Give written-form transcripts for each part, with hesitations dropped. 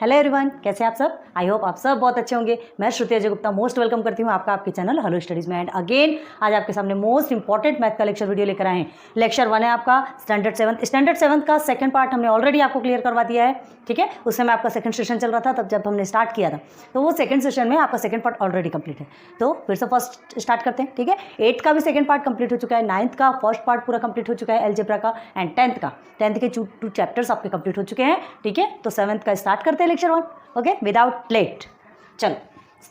Hello everyone, कैसे आप सब। आई होप आप सब बहुत अच्छे होंगे। मैं श्रुति अजय गुप्ता मोस्ट वेलकम करती हूँ आपका आपके चैनल हेलो स्टडीज़ में। एंड अगेन आज आपके सामने मोस्ट इंपॉर्टेंट मैथ का लेक्चर वीडियो लेकर आए हैं। लेक्चर 1 है आपका स्टैंडर्ड सेवन्थ का सेकंड पार्ट हमने ऑलरेडी आपको क्लियर करवा दिया है। ठीक है, उस समय आपका सेकंड सेशन चल रहा था तब जब हमने स्टार्ट किया था, तो वो सेकंड सेशन में आपका सेकंड पार्ट ऑलरेडी कंप्लीट है। तो फिर से फर्स्ट स्टार्ट करते हैं। ठीक है, 8th का भी सेकंड पार्ट कंप्लीट हो चुका है, 9th का फर्स्ट पार्ट पूरा कंप्लीट हो चुका है अलजेब्रा का, एंड 10th के 2 चैप्टर्स आपके कंप्लीट हो चुके हैं। ठीक है, तो 7th का स्टार्ट करते हैं लेक्चर 1। Okay, without late. चलो,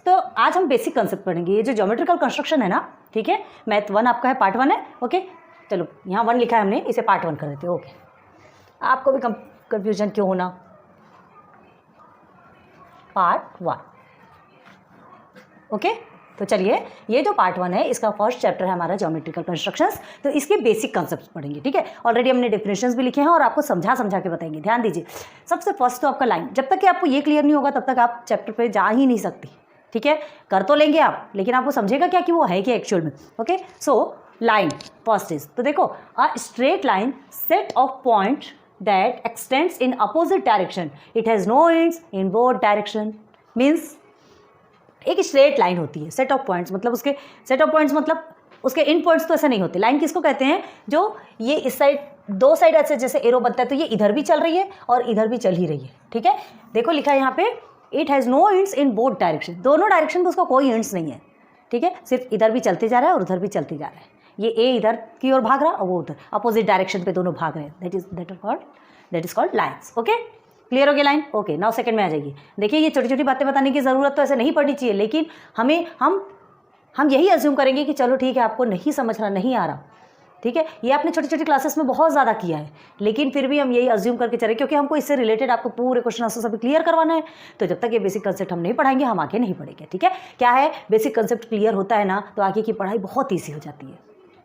तो आज हम बेसिक कंसेप्ट पढ़ेंगे। ये जो ज्योमेट्रिकल कंस्ट्रक्शन है ना, ठीक है, मैथ 1 आपका है, पार्ट 1 है। ओके, चलो यहाँ 1 लिखा है हमने, इसे पार्ट 1 कर देते हैं। ओके, आपको भी कंफ्यूजन क्यों होना। पार्ट 1। ओके, तो चलिए, ये जो पार्ट 1 है इसका फर्स्ट चैप्टर है हमारा ज्योमेट्रिकल कंस्ट्रक्शंस। तो इसके बेसिक कॉन्सेप्ट्स पढ़ेंगे। ठीक है, ऑलरेडी हमने डेफिनेशंस भी लिखे हैं और आपको समझा के बताएंगे। ध्यान दीजिए, सबसे फर्स्ट तो आपका लाइन। जब तक कि आपको ये क्लियर नहीं होगा तब तक आप चैप्टर पे जा ही नहीं सकती। ठीक है, कर तो लेंगे आप, लेकिन आपको समझेगा क्या कि वो है क्या एक्चुअल में। Okay, so line first is, तो देखो, a straight line set of point that extends in opposite direction, it has no ends in both direction. Means एक स्ट्रेट लाइन होती है, सेट ऑफ पॉइंट्स मतलब उसके सेट ऑफ पॉइंट्स मतलब उसके इन points तो ऐसे नहीं होते। लाइन किसको कहते हैं, जो ये इस साइड दो साइड ऐसे जैसे एरो बनता है, तो ये इधर भी चल रही है और इधर भी चल ही रही है। ठीक है, देखो लिखा है यहाँ पे, it has no ends in both direction. दोनों डायरेक्शन में उसका कोई एंड्स नहीं है। ठीक है, सिर्फ इधर भी चलते जा रहा है और उधर भी चलते जा रहा है। ये ए इधर की ओर भाग रहा है और वो उधर, अपोजिट डायरेक्शन पे दोनों भाग रहे हैं। That is called lines. Okay, clear हो गया लाइन। ओके, नाउ सेकंड में आ जाइए। देखिए, ये छोटी छोटी बातें बताने की ज़रूरत तो ऐसे नहीं पड़नी चाहिए, लेकिन हम यही अज्यूम करेंगे कि चलो ठीक है, आपको नहीं समझ रहा, नहीं आ रहा। ठीक है, ये आपने छोटी छोटी क्लासेस में बहुत ज़्यादा किया है, लेकिन फिर भी हम यही अज्यूम करके चले क्योंकि हमको इससे रिलेटेड आपको पूरे क्वेश्चन आंसर सभी क्लियर करवाना है। तो जब तक ये बेसिक कंसेप्ट हम नहीं पढ़ाएंगे हम आगे नहीं पढ़ेंगे। ठीक है, क्या है, बेसिक कंसेप्ट क्लियर होता है ना तो आगे की पढ़ाई बहुत ईजी हो जाती है।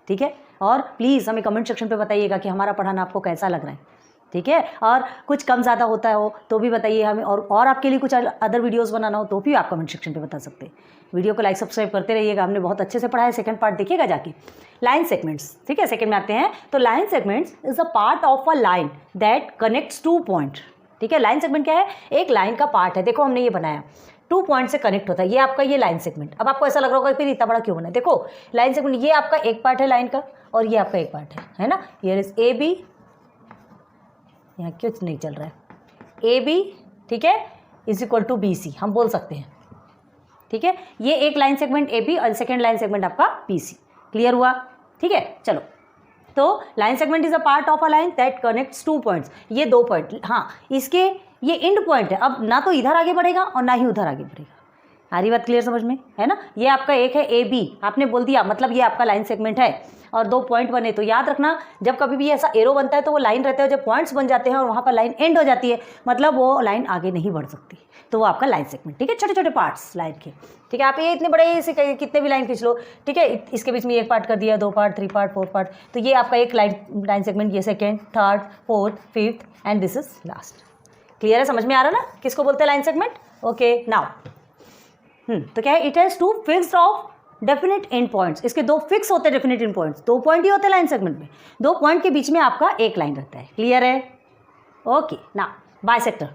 ठीक है, और प्लीज़ हमें कमेंट सेक्शन पर बताइएगा कि हमारा पढ़ाना आपको कैसा लग रहा है। ठीक है, और कुछ कम ज़्यादा होता हो तो भी बताइए हमें, और आपके लिए कुछ अदर वीडियोस बनाना हो तो भी आप कमेंट सेक्शन पे बता सकते हैं। वीडियो को लाइक सब्सक्राइब करते रहिएगा, हमने बहुत अच्छे से पढ़ा है। सेकंड पार्ट देखिएगा जाके। लाइन सेगमेंट्स, ठीक है, सेकंड में आते हैं। तो line segments is a part of a line that connects 2 point. ठीक है, लाइन सेगमेंट क्या है, एक लाइन का पार्ट है। देखो हमने ये बनाया 2 पॉइंट से कनेक्ट होता है, ये आपका ये लाइन सेगमेंट। अब आपको ऐसा लग रहा होगा फिर इतना बड़ा क्यों बना है। देखो लाइन सेगमेंट, ये आपका एक पार्ट है लाइन का और ये आपका एक पार्ट है ना। हियर इज ए बी, यहाँ क्यों नहीं चल रहा है, ए बी, ठीक है, is equal to B C हम बोल सकते हैं। ठीक है, ये एक लाइन सेगमेंट ए बी और सेकेंड लाइन सेगमेंट आपका बी सी। क्लियर हुआ। ठीक है, चलो, तो line segment is a part of a line that connects 2 points. ये 2 पॉइंट, हाँ, इसके ये एंड पॉइंट है। अब ना तो इधर आगे बढ़ेगा और ना ही उधर आगे बढ़ेगा। सारी बात क्लियर समझ में है ना। ये आपका एक है ए बी, आपने बोल दिया, मतलब ये आपका लाइन सेगमेंट है और 2 पॉइंट बने। तो याद रखना, जब कभी भी ऐसा एरो बनता है तो वो लाइन रहता है, जब पॉइंट्स बन जाते हैं और वहाँ पर लाइन एंड हो जाती है, मतलब वो लाइन आगे नहीं बढ़ सकती, तो वो आपका लाइन सेगमेंट। ठीक है, छोटे छोटे पार्ट्स लाइन के। ठीक है, आप ये इतने बड़े से कितने भी लाइन खींच लो। ठीक है, इसके बीच में 1 पार्ट कर दिया, 2 पार्ट, 3 पार्ट, 4 पार्ट, तो ये आपका एक लाइन सेगमेंट। ये second, third, fourth, fifth and this is last. Clear है, समझ में आ रहा ना किसको बोलते हैं लाइन सेगमेंट। ओके, नाउ तो क्या है, it has 2 fixed of definite and points. इसके 2 फिक्स होते हैं डेफिनेट एंड पॉइंट्स। 2 पॉइंट ही होते हैं लाइन सेगमेंट में, 2 पॉइंट के बीच में आपका एक लाइन रहता है। क्लियर है। ओके, ना bisector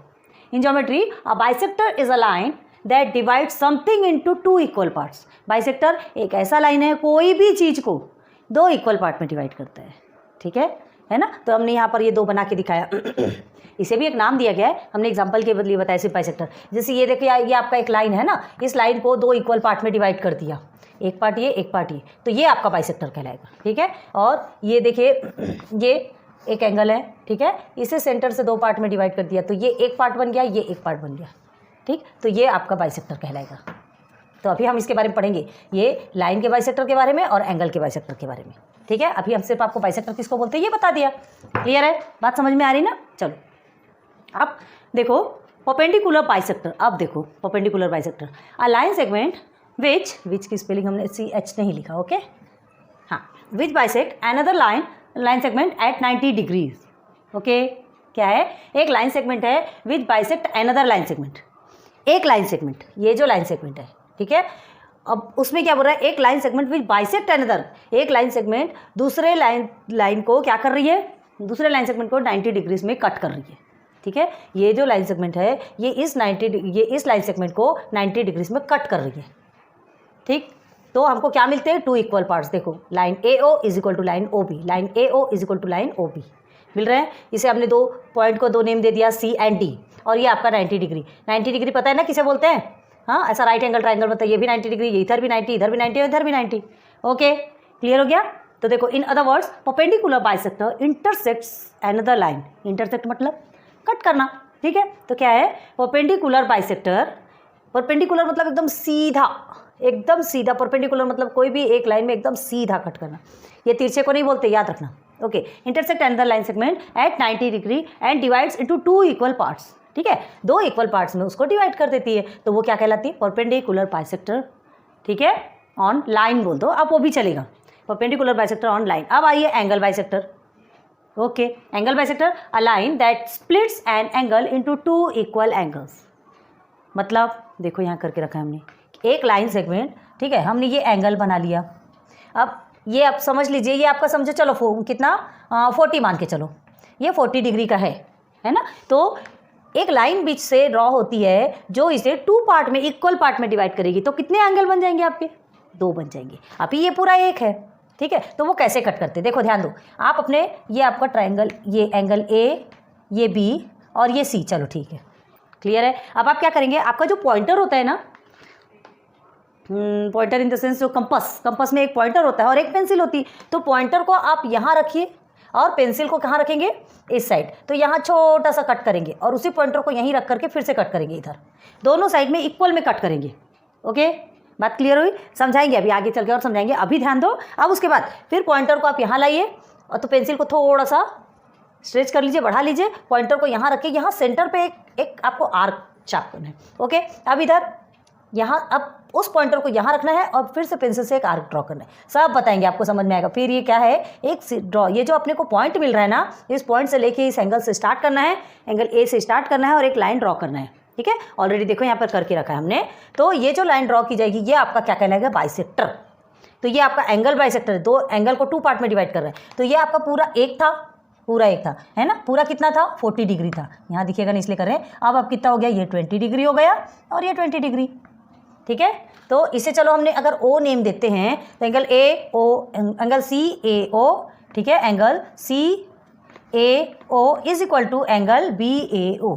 in geometry, a bisector is a line that divide something into 2 equal parts. Bisector एक ऐसा लाइन है, कोई भी चीज़ को 2 इक्वल पार्ट में डिवाइड करता है। ठीक है ना। तो हमने यहाँ पर ये 2 बना के दिखाया इसे भी एक नाम दिया गया है, हमने एग्जांपल के बदले बताया सिर्फ बाइसेक्टर। जैसे ये देखिए, ये आपका एक लाइन है ना, इस लाइन को 2 इक्वल पार्ट में डिवाइड कर दिया, एक पार्ट ये, एक पार्ट ये, तो ये आपका बाइसेक्टर कहलाएगा। ठीक है, और ये देखिए, ये एक एंगल है। ठीक है, इसे सेंटर से 2 पार्ट में डिवाइड कर दिया, तो ये एक पार्ट बन गया, ये एक पार्ट बन गया। ठीक, तो ये आपका बाइसेक्टर कहलाएगा। तो अभी हम इसके बारे में पढ़ेंगे, ये लाइन के बाइसेक्टर के बारे में और एंगल के बाइसेक्टर के बारे में। ठीक है, अभी हम सिर्फ आपको बाइसेक्टर किसको बोलते हैं ये बता दिया। क्लियर है, बात समझ में आ रही ना। चलो, अब देखो परपेंडिकुलर बाइसेक्टर। अब देखो perpendicular bisector, a line segment which की स्पेलिंग हमने CH नहीं लिखा। ओके, हाँ, which bisect another line segment at 90 degrees. Okay, क्या है, एक लाइन सेगमेंट है which bisect another line segment. एक लाइन सेगमेंट, ये जो लाइन सेगमेंट है, ठीक है, अब उसमें क्या बोल रहा है, एक लाइन सेगमेंट विच बाइसेक्ट अनदर, एक लाइन सेगमेंट दूसरे लाइन को क्या कर रही है, दूसरे लाइन सेगमेंट को 90 डिग्रीज में कट कर रही है। ठीक है। ये जो लाइन सेगमेंट है ये इस लाइन सेगमेंट को 90 डिग्रीज में कट कर रही है, ठीक। तो हमको क्या मिलते हैं, 2 इक्वल पार्ट्स। देखो line AO is equal to line OB, line AO is equal to line OB मिल रहे हैं। इसे हमने 2 पॉइंट को 2 नेम दे दिया, C एंड D, और ये आपका 90 डिग्री। 90 डिग्री पता है ना किसे बोलते हैं, हाँ, ऐसा राइट एंगल ट्राइंगल बताइए, ये भी 90 डिग्री, ये इधर भी 90, इधर भी 90 और इधर भी 90। ओके, क्लियर हो गया। तो देखो in other words perpendicular bisector intersects another line. Intersect मतलब कट करना, ठीक है। तो क्या है परपेंडिकुलर बाइसेक्टर, परपेंडिकुलर मतलब एकदम सीधा, एकदम सीधा। परपेंडिकुलर मतलब कोई भी एक लाइन में एकदम सीधा कट करना, ये तिरछे को नहीं बोलते, याद रखना। Okay, intersect another line segment at 90 degree and divides into 2 equal parts, ठीक है। 2 इक्वल पार्ट्स में उसको डिवाइड कर देती है, तो वो क्या कहलाती है, परपेंडिकुलर बाइसेक्टर, ठीक है। ऑन लाइन बोल दो आप, वो भी चलेगा, परपेंडिकुलर बाइसेक्टर ऑन लाइन। अब आइए angle bisector. Okay, angle bisector a line that splits an angle into 2 equal angles. मतलब देखो यहाँ करके रखा है हमने एक लाइन सेगमेंट, ठीक है, हमने ये एंगल बना लिया। अब ये आप समझ लीजिए, ये आपका समझो, चलो कितना 40 मान के चलो, ये 40 डिग्री का है ना। तो एक लाइन बीच से ड्रॉ होती है जो इसे 2 पार्ट में, इक्वल पार्ट में डिवाइड करेगी, तो कितने एंगल बन जाएंगे आपके, 2 बन जाएंगे। अभी ये पूरा एक है, ठीक है। तो वो कैसे कट करते, देखो ध्यान दो आप अपने, ये आपका ट्राइंगल, ये एंगल A, ये B और ये C, चलो ठीक है, क्लियर है। अब आप क्या करेंगे, आपका जो पॉइंटर होता है ना, पॉइंटर इन द सेंस जो कंपस में एक पॉइंटर होता है और एक पेंसिल होती है, तो पॉइंटर को आप यहाँ रखिए और पेंसिल को कहाँ रखेंगे, इस साइड। तो यहाँ छोटा सा कट करेंगे और उसी पॉइंटर को यहीं रख करके फिर से कट करेंगे इधर, दोनों साइड में इक्वल में कट करेंगे। ओके, बात क्लियर हुई, समझाएंगे अभी आगे चल के और समझाएंगे, अभी ध्यान दो। अब उसके बाद फिर पॉइंटर को आप यहाँ लाइए और तो पेंसिल को थोड़ा सा स्ट्रेच कर लीजिए, बढ़ा लीजिए, पॉइंटर को यहाँ रखिए, यहाँ सेंटर पे एक आपको आर्क चाप करना है। ओके, अब इधर यहाँ, अब उस पॉइंटर को यहाँ रखना है और फिर से पेंसिल से एक आर्क ड्रॉ करना है, सब बताएंगे आपको, समझ में आएगा। फिर ये क्या है, एक ड्रॉ, ये जो अपने को पॉइंट मिल रहा है ना, इस पॉइंट से लेके इस एंगल से स्टार्ट करना है, एंगल A से स्टार्ट करना है और एक लाइन ड्रॉ करना है, ठीक है। ऑलरेडी देखो यहाँ पर करके रखा है हमने। तो ये जो लाइन ड्रॉ की जाएगी ये आपका क्या कहलाएगा, बाइसेक्टर। तो ये आपका एंगल बाइसेक्टर है, 2 एंगल को 2 पार्ट में डिवाइड कर रहे हैं। तो ये आपका पूरा एक था, पूरा एक था, है ना। पूरा कितना था, 40 डिग्री था, यहाँ दिखेगा नहीं इसलिए कर रहे हैं। अब कितना हो गया, ये 20 डिग्री हो गया और ये 20 डिग्री, ठीक है। तो इसे चलो हमने अगर O नेम देते हैं तो एंगल AO, एंगल CAO, ठीक है, angle CAO is equal to angle BAO,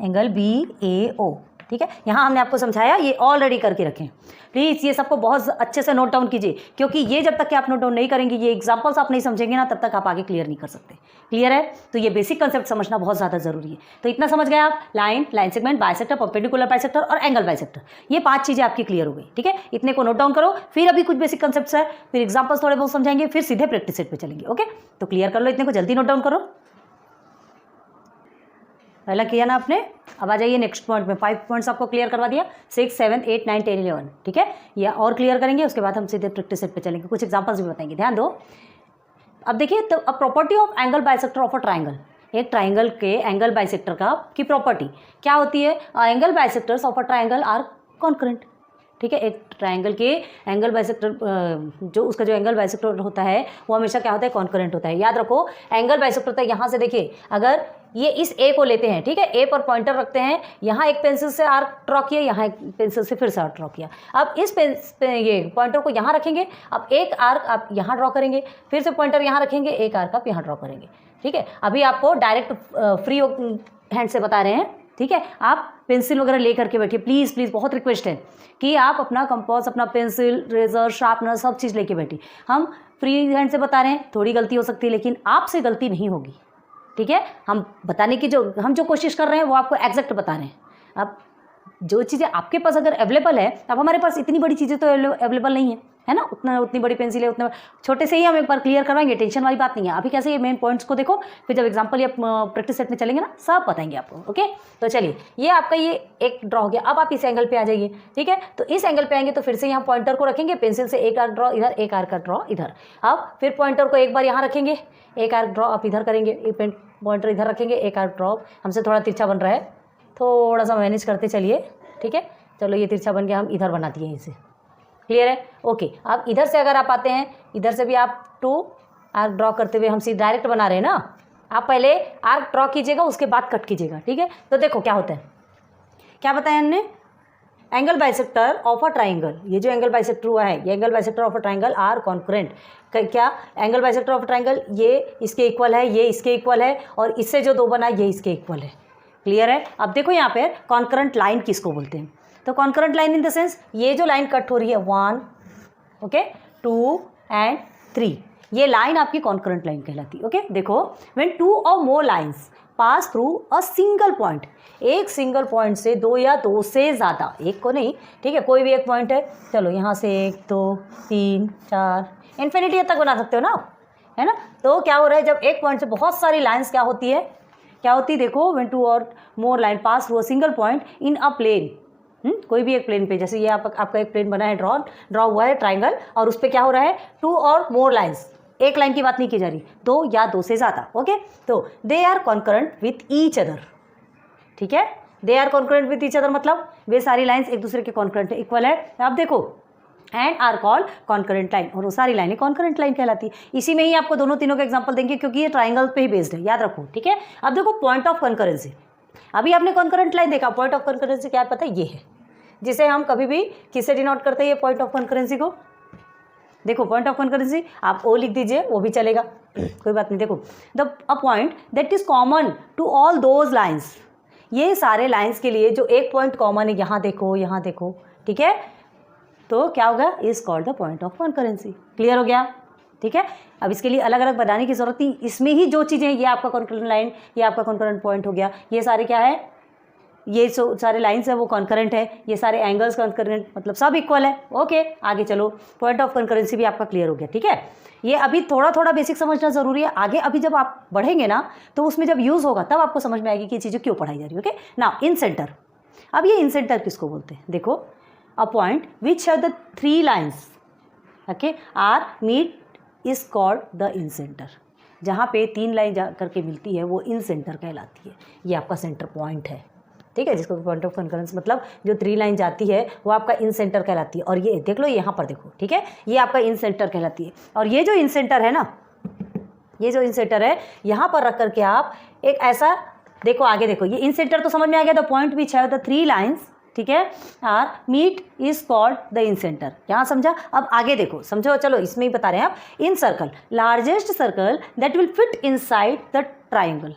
angle BAO, ठीक है। यहाँ हमने आपको समझाया, ये ऑलरेडी करके रखें प्लीज़, ये सबको बहुत अच्छे से नोट डाउन कीजिए, क्योंकि ये जब तक कि आप नोट डाउन नहीं करेंगे, ये एग्जांपल्स आप नहीं समझेंगे ना, तब तक आप आगे क्लियर नहीं कर सकते। क्लियर है। तो ये बेसिक कंसेप्ट समझना बहुत ज़्यादा जरूरी है। तो इतना समझ गए आप, line, line segment, bisector, perpendicular bisector और एंगल बाइसेक्टर, ये 5 चीज़ें आपकी क्लियर हो गई, ठीक है। इतने को नोट डाउन करो, फिर अभी कुछ बेसिक कंसेप्ट है, फिर एग्जाम्पल्स थोड़े बहुत समझाएंगे, फिर सीधे प्रैक्टिस सेट पर चलेंगे। ओके, तो क्लियर कर लो, इतने को जल्दी नोट डाउन करो। पहला किया ना आपने, अब आ जाइए नेक्स्ट पॉइंट में। 5 पॉइंट्स आपको क्लियर करवा दिया, 6, 7, 8, 9, 10, 11, ठीक है। ये और क्लियर करेंगे, उसके बाद हम सीधे प्रैक्टिस सेट पे चलेंगे, कुछ एग्जांपल्स भी बताएंगे, ध्यान दो। अब देखिए, तो अब property of angle bisector of a triangle, एक ट्राइंगल के एंगल बाइसेक्टर की प्रॉपर्टी क्या होती है, angle bisectors of a triangle are concurrent, ठीक है। एक ट्राइंगल के एंगल बाइसेक्टर, जो उसका जो एंगल बाइसेक्टर होता है वो हमेशा क्या होता है, कॉन्करेंट होता है। याद रखो, एंगल बाइसेक्टर होता है, यहाँ से देखिए, अगर ये इस A को लेते हैं, ठीक है, A पर पॉइंटर रखते हैं, यहाँ एक पेंसिल से आर्क ड्रॉ किया, यहाँ एक पेंसिल से फिर से आर्क ड्रॉ किया। अब इस ये पॉइंटर को यहाँ रखेंगे, अब एक आर्क आप यहाँ ड्रॉ करेंगे, फिर से पॉइंटर यहाँ रखेंगे, एक आर्क आप यहाँ ड्रॉ करेंगे, ठीक है। अभी आपको डायरेक्ट फ्री हैंड से बता रहे हैं, ठीक है। आप पेंसिल वगैरह ले करके बैठिए, प्लीज़ प्लीज़, बहुत रिक्वेस्ट है कि आप अपना कंपास, अपना पेंसिल, रेजर, शार्पनर, सब चीज़ लेके बैठिए। हम फ्री हैंड से बता रहे हैं, थोड़ी गलती हो सकती है, लेकिन आपसे गलती नहीं होगी, ठीक है। हम बताने की हम जो कोशिश कर रहे हैं वो आपको एग्जैक्ट बता रहे हैं। अब जो चीज़ें आपके पास अगर अवेलेबल है, अब हमारे पास इतनी बड़ी चीज़ें तो अवेलेबल नहीं है ना, उतनी बड़ी पेंसिल है, उतना छोटे से ही हम एक बार क्लियर करवाएंगे, टेंशन वाली बात नहीं है। अभी कैसे ये मेन पॉइंट्स को देखो, फिर जब एग्जांपल या प्रैक्टिस सेट में चलेंगे ना, सब बताएंगे आपको। ओके, तो चलिए, ये आपका ये एक ड्रॉ हो गया। अब आप इस एंगल पे आ जाइए, ठीक है। तो इस एंगल पे आएंगे तो फिर से यहाँ पॉइंटर को रखेंगे, पेंसिल से एक आर्क ड्रॉ इधर, एक आर्क का ड्रॉ इधर। अब फिर पॉइंटर को एक बार यहाँ रखेंगे, एक आर्क ड्रॉ आप इधर करेंगे, एक पॉइंटर इधर रखेंगे, एक आर्क ड्रॉ। हमसे थोड़ा तिरछा बन रहा है, थोड़ा सा मैनेज करते चलिए, ठीक है। चलो, ये तिरछा बन गया, हम इधर बना दिए इसे, क्लियर है। ओके, अब इधर से अगर आप आते हैं, इधर से भी आप 2 आर्क ड्रॉ करते हुए, हम सीधे डायरेक्ट बना रहे हैं ना, आप पहले आर्क ड्रॉ कीजिएगा, उसके बाद कट कीजिएगा, ठीक है। तो देखो क्या होता है, क्या बताया हमने, angle bisector of a triangle, ये जो एंगल बाइसेक्टर हुआ है ये angle bisector of a triangle are concurrent. क्या angle bisector of a triangle, ये इसके इक्वल है, ये इसके इक्वल है, और इससे जो दो बना ये इसके इक्वल है। क्लियर है। अब देखो यहाँ पे कॉन्करेंट लाइन किसको बोलते हैं, तो concurrent line in the sense ये जो लाइन कट हो रही है 1, ओके, 2 एंड 3, ये लाइन आपकी कॉन्करेंट लाइन कहलाती है। ओके, देखो व्हेन 2 और more lines pass through a single point, एक सिंगल पॉइंट से दो या दो से ज़्यादा, एक को नहीं, ठीक है, कोई भी एक पॉइंट है, चलो यहाँ से 1 2 3 4 इन्फिनिटी तक बना सकते हो ना, है ना। तो क्या हो रहा है, जब एक पॉइंट से बहुत सारी लाइन्स क्या होती है, देखो व्हेन 2 और more line pass through a single point in a plane, कोई भी एक प्लेन पे, जैसे ये आपका एक प्लेन बना है, ड्रॉ हुआ है ट्राइंगल, और उस पर क्या हो रहा है 2 और मोर लाइन्स, एक लाइन की बात नहीं की जा रही, 2 या 2 से ज़्यादा। ओके, तो they are concurrent with each other, ठीक है, they are concurrent with each other मतलब वे सारी लाइन्स एक दूसरे के कॉन्करेंट इक्वल है। अब देखो and are called concurrent line, और वो सारी लाइनें कॉन्करेंट लाइन कहलाती है। इसी में ही आपको दोनों तीनों के एग्जांपल देंगे क्योंकि ये ट्राइंगल पे ही बेस्ड है, याद रखो, ठीक है। अब देखो पॉइंट ऑफ कॉन्करेंसी, अभी आपने कॉन्करेंट लाइन देखा, पॉइंट ऑफ कॉन्करेंसी क्या पता है, ये है जिसे हम कभी भी किससे डिनोट करते हैं, ये पॉइंट ऑफ कॉन्करेंसी को। देखो पॉइंट ऑफ कॉन्करेंसी आप ओ लिख दीजिए, वो भी चलेगा, कोई बात नहीं। देखो a point that is common to all those lines, ये सारे लाइन्स के लिए जो एक पॉइंट कॉमन है, यहाँ देखो, ठीक है, तो क्या होगा, is called the point of concurrency. Clear हो गया, ठीक है। अब इसके लिए अलग अलग बनाने की जरूरत नहीं, इसमें ही जो चीज़ें, ये आपका कॉन्करेंट लाइन, ये आपका कॉन्करेंट पॉइंट हो गया, ये सारे क्या है, ये सारे लाइन्स है वो कॉन्करेंट है, ये सारे एंगल्स कॉन्करेंट, मतलब सब इक्वल है। ओके, आगे चलो, पॉइंट ऑफ कॉन्करेंसी भी आपका क्लियर हो गया, ठीक है। ये अभी थोड़ा थोड़ा बेसिक समझना जरूरी है, आगे अभी जब आप बढ़ेंगे ना तो उसमें जब यूज़ होगा तब आपको समझ में आएगी कि ये चीज़ें क्यों पढ़ाई जा रही है। ओके, नाउ इन सेंटर, अब ये इन सेंटर किसको बोलते हैं, देखो a point which have the 3 lines, okay, are meet is called the incentre, जहाँ पे 3 लाइन जा करके मिलती है वो इन सेंटर कहलाती है, ये आपका सेंटर पॉइंट है, ठीक है, जिसको पॉइंट ऑफ कॉन्करेंस मतलब जो 3 लाइन जाती है वो आपका इन सेंटर कहलाती है। और ये देख लो यहाँ पर देखो, ठीक है, ये आपका इन सेंटर कहलाती है। और ये जो इन सेंटर है ना, ये जो इन सेंटर है यहाँ पर रख करके आप एक ऐसा देखो, आगे देखो, ये इन सेंटर तो समझ में आ गया, the point which have the 3 lines, ठीक है, are meet is called the incentre, यहाँ समझा। अब आगे देखो, समझो, चलो इसमें ही बता रहे हैं आप, incircle largest circle that will fit inside the triangle,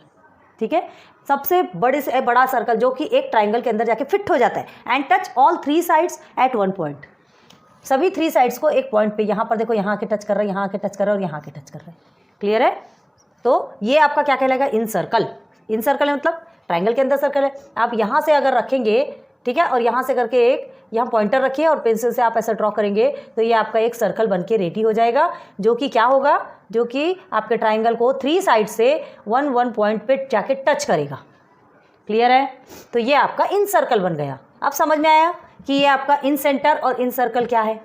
ठीक है, सबसे बड़े से बड़ा सर्कल जो कि एक ट्राइंगल के अंदर जाके फिट हो जाता है, and touch all 3 sides at 1 point, सभी 3 साइड्स को एक पॉइंट पे, यहाँ पर देखो, यहाँ के टच कर रहा है, यहाँ के टच कर रहा है और यहाँ के टच कर रहा है। क्लियर है, तो ये आपका क्या कहलाएगा, इन सर्कल। इन सर्कल है मतलब ट्राइंगल के अंदर सर्कल है। आप यहाँ से अगर रखेंगे, ठीक है, और यहाँ से करके एक यहाँ पॉइंटर रखिए और पेंसिल से आप ऐसा ड्रॉ करेंगे तो ये आपका एक सर्कल बन के रेडी हो जाएगा, जो कि क्या होगा, जो कि आपके ट्राइंगल को 3 साइड से 1 पॉइंट पे जाके टच करेगा। क्लियर है, तो ये आपका इन सर्कल बन गया। अब समझ में आया कि ये आपका इन सेंटर और इन सर्कल क्या है,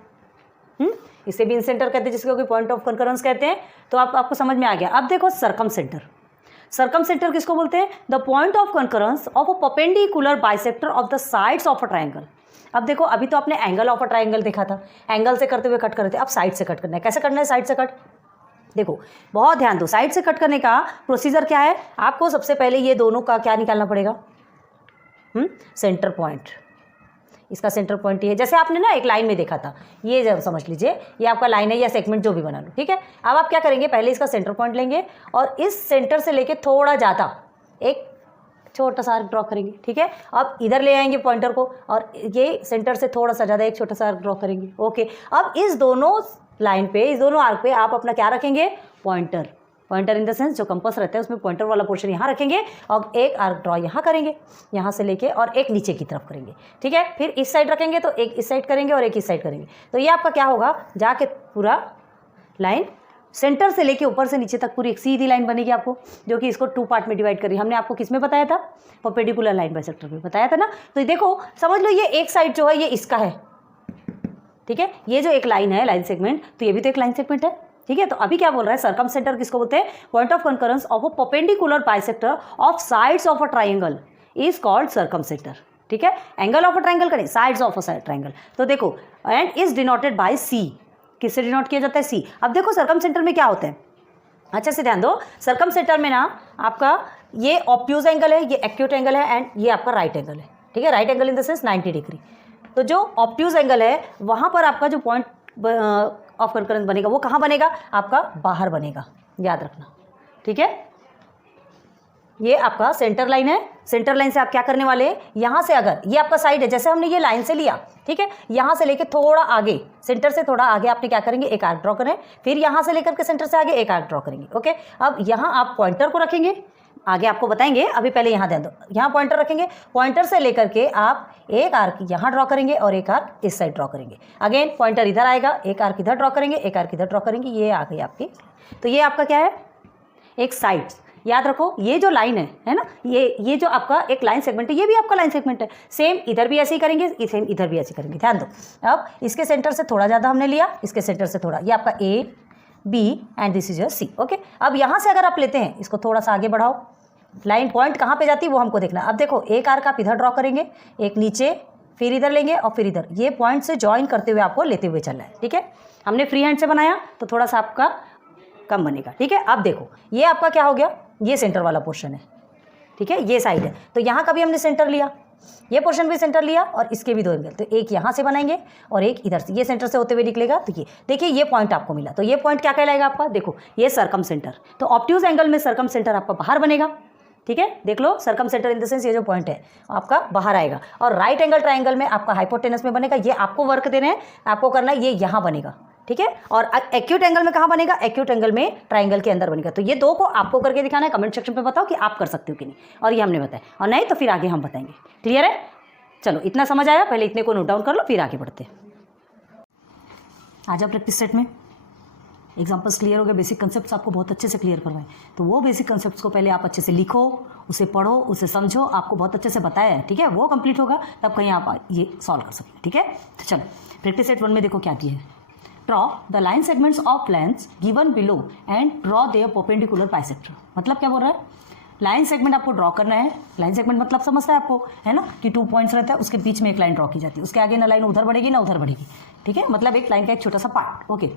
इसे भी इन सेंटर कहते हैं, जिसको कोई पॉइंट ऑफ कॉन्करेंस कहते हैं। तो आपको समझ में आ गया। अब देखो सर्कम सेंटर, सर्कम सेंटर किसको बोलते हैं, the point of concurrence of a perpendicular bisector of the sides of a triangle. अब देखो, अभी तो आपने एंगल ऑफ अ ट्राइंगल देखा था, एंगल से करते हुए कट कर रहे थे, अब साइड से कट करना है। कैसे करना है साइड से कट, देखो बहुत ध्यान दो, साइड से कट करने का प्रोसीजर क्या है, आपको सबसे पहले ये दोनों का क्या निकालना पड़ेगा, सेंटर पॉइंट। इसका सेंटर पॉइंट ये है, जैसे आपने ना एक लाइन में देखा था, ये जब समझ लीजिए ये आपका लाइन है या सेगमेंट जो भी बना लो, ठीक है। अब आप क्या करेंगे, पहले इसका सेंटर पॉइंट लेंगे और इस सेंटर से लेके थोड़ा ज़्यादा एक छोटा सा आर्क ड्रॉ करेंगे, ठीक है। अब इधर ले आएंगे पॉइंटर को और ये सेंटर से थोड़ा सा ज़्यादा एक छोटा सा आर्क ड्रॉ करेंगे। ओके, अब इस दोनों लाइन पे, इस दोनों आर्क पे आप अपना क्या रखेंगे, pointer. Pointer in the sense जो कंपास रहता है उसमें पॉइंटर वाला पोर्शन यहाँ रखेंगे और एक आर्क ड्रॉ यहाँ करेंगे, यहाँ से लेके और एक नीचे की तरफ करेंगे, ठीक है। फिर इस साइड रखेंगे तो एक इस साइड करेंगे और एक इस साइड करेंगे। तो ये आपका क्या होगा, जाके पूरा लाइन सेंटर से लेके ऊपर से नीचे तक पूरी एक सीधी लाइन बनेगी आपको, जो कि इसको 2 पार्ट में डिवाइड करी। हमने आपको किस में बताया था, परपेंडिकुलर लाइन बाइसेक्टर में बताया था ना। तो देखो समझ लो, ये एक साइड जो है ये इसका है, ठीक है। ये जो एक लाइन है, लाइन सेगमेंट, तो ये भी तो एक लाइन सेगमेंट है, ठीक है। तो अभी क्या बोल रहा है, सर्कम सेंटर किसको बोलते हैं, point of concurrence of a perpendicular bisector of sides of a triangle is called circum centre, ठीक है। एंगल ऑफ अ ट्राइंगल करें, साइड्स ऑफ अ ट्राइंगल, तो देखो एंड इज डिनोटेड बाय सी, किससे डिनोट किया जाता है, सी। अब देखो सर्कम सेंटर में क्या होता है, अच्छे से ध्यान दो, सर्कम सेंटर में ना आपका ये ऑब्ट्यूज एंगल है, ये एक्यूट एंगल है एंड ये आपका राइट एंगल है, ठीक है। Right angle in the sense 90 degree. तो जो ऑब्ट्यूज एंगल है वहाँ पर आपका जो पॉइंट ऑफ कंकरेंस बनेगा वो कहाँ बनेगा, आपका बाहर बनेगा, याद रखना, ठीक है। ये आपका सेंटर लाइन है। सेंटर लाइन से आप क्या करने वाले हैं, यहाँ से अगर ये आपका साइड है, जैसे हमने ये लाइन से लिया, ठीक है, यहाँ से लेके थोड़ा आगे, सेंटर से थोड़ा आगे आपने क्या करेंगे, एक आर्क ड्रॉ करें, फिर यहाँ से लेकर के सेंटर से आगे एक आर्क ड्रॉ करेंगे, ओके। अब यहाँ आप पॉइंटर को रखेंगे, आगे आपको बताएंगे, अभी पहले यहाँ ध्यान दो, यहाँ पॉइंटर रखेंगे, पॉइंटर से लेकर के आप एक आर्क यहाँ ड्रॉ करेंगे और एक आर्क इस साइड ड्रॉ करेंगे। अगेन पॉइंटर इधर आएगा, एक आर्क इधर ड्रॉ करेंगे, एक आर्क इधर ड्रॉ करेंगे, ये आ गई आपकी। तो ये आपका क्या है, एक साइड। याद रखो ये जो लाइन है ना, ये जो आपका एक लाइन सेगमेंट है, ये भी आपका लाइन सेगमेंट है। सेम इधर भी ऐसे ही करेंगे, सेम इधर भी ऐसे करेंगे। ध्यान दो, अब इसके सेंटर से थोड़ा ज़्यादा हमने लिया, इसके सेंटर से थोड़ा, ये आपका A B and this is your C, okay. अब यहाँ से अगर आप लेते हैं, इसको थोड़ा सा आगे बढ़ाओ, लाइन पॉइंट कहाँ पे जाती है वो हमको देखना। अब देखो एक आर्क आप इधर ड्रॉ करेंगे, एक नीचे, फिर इधर लेंगे और फिर इधर, ये पॉइंट से ज्वाइन करते हुए आपको लेते हुए चलना है, ठीक है। हमने फ्री हैंड से बनाया तो थोड़ा सा आपका कम बनेगा, ठीक है। अब देखो ये आपका क्या हो गया, ये सेंटर वाला पोर्शन है, ठीक है, ये साइड है। तो यहाँ का भी हमने सेंटर लिया, ये पोर्शन भी सेंटर लिया और इसके भी दो एंगल, तो एक यहाँ से बनाएंगे और एक इधर से, ये सेंटर से होते हुए निकलेगा। तो ये देखिए ये पॉइंट आपको मिला, तो ये पॉइंट क्या कहलाएगा आपका, देखो ये सर्कम सेंटर। तो ऑब्ट्यूज एंगल में सर्कम सेंटर आपका बाहर बनेगा, ठीक है। देख लो circumcentre in the sense ये जो पॉइंट है आपका बाहर आएगा, और राइट एंगल ट्राइंगल में आपका हाइपोटेनस में बनेगा। ये आपको वर्क देना है, आपको करना है, ये यहाँ बनेगा, ठीक है। और एक्यूट एंगल में कहाँ बनेगा, एक्यूट एंगल में ट्राइंगल के अंदर बनेगा। तो ये दो को आपको करके दिखाना है, कमेंट सेक्शन पे बताओ कि आप कर सकते हो कि नहीं, और ये हमने बताया, और नहीं तो फिर आगे हम बताएंगे। क्लियर है, चलो इतना समझ आया, पहले इतने को नोट डाउन कर लो फिर आगे बढ़ते हैं। आ जाओ प्रैक्टिस सेट में। एग्जाम्पल्स क्लियर हो गए, बेसिक कंसेप्ट्स आपको बहुत अच्छे से क्लियर करवाए, तो वो बेसिक कंसेप्ट्स को पहले आप अच्छे से लिखो, उसे पढ़ो, उसे समझो, आपको बहुत अच्छे से बताया है, ठीक है। वो कंप्लीट होगा तब कहीं आप ये सॉल्व कर सकें, ठीक है। तो चलो प्रैक्टिस सेट 1 में देखो क्या किया है। Draw the line segments of lengths given below and draw their perpendicular bisector। मतलब क्या बोल रहा है, लाइन सेगमेंट आपको ड्रॉ करना है। लाइन सेगमेंट मतलब समझता है आपको, है ना, कि 2 पॉइंट्स रहता है, उसके बीच में एक लाइन ड्रॉ की जाती है, उसके आगे ना लाइन उधर बढ़ेगी ना उधर बढ़ेगी, ठीक है। मतलब एक लाइन का एक छोटा सा पार्ट, ओके,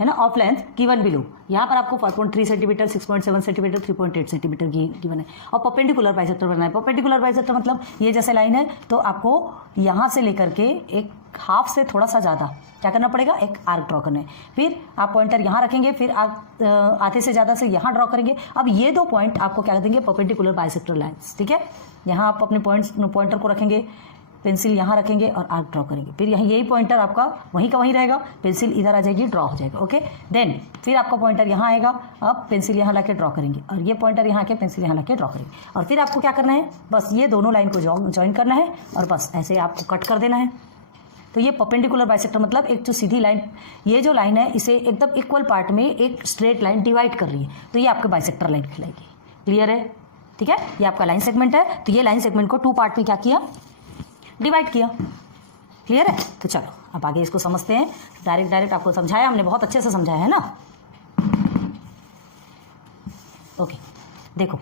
है ना। ऑफ लेंथ गिवन बिलो, यहाँ पर आपको 5.3 सेंटीमीटर, 6.7 सेंटीमीटर, 3.8 सेंटीमीटर गिवन है। और परपेंडिकुलर बाइसेक्टर बनना है। परपेंडिकुलर बाइसेक्टर मतलब ये जैसे लाइन है, तो आपको यहाँ से लेकर के एक हाफ से थोड़ा सा ज़्यादा क्या करना पड़ेगा, एक आर्क ड्रॉ करना है। फिर आप पॉइंटर यहाँ रखेंगे, फिर आप आधे से ज़्यादा से यहाँ ड्रॉ करेंगे। अब ये दो पॉइंट आपको क्या देंगे, परपेंडिकुलर बाइसेक्टर लाइन्स, ठीक है। यहाँ आप अपने पॉइंटर को रखेंगे, पेंसिल यहाँ रखेंगे और आर्क ड्रॉ करेंगे। फिर यहाँ यही पॉइंटर आपका वहीं का वहीं रहेगा, पेंसिल इधर आ जाएगी, ड्रॉ हो जाएगा, ओके। देन फिर आपका पॉइंटर यहाँ आएगा, अब पेंसिल यहाँ लाके ड्रॉ करेंगे, और ये पॉइंटर यहाँ आके पेंसिल यहाँ लाके ड्रॉ करेंगे। और फिर आपको क्या करना है, बस ये दोनों लाइन को ज्वाइन करना है और बस ऐसे आपको कट कर देना है। तो ये परपेंडिकुलर बाइसेक्टर मतलब एक जो सीधी लाइन, ये जो लाइन है इसे एकदम इक्वल पार्ट में एक स्ट्रेट लाइन डिवाइड कर रही है, तो ये आपके बाइसेक्टर लाइन कहलाएगी। क्लियर है, ठीक है। ये आपका लाइन सेगमेंट है, तो ये लाइन सेगमेंट को 2 पार्ट में क्या किया, डिवाइड किया। क्लियर है, तो चलो अब आगे इसको समझते हैं। डायरेक्ट आपको समझाया हमने, बहुत अच्छे से समझाया है ना। ओके, देखो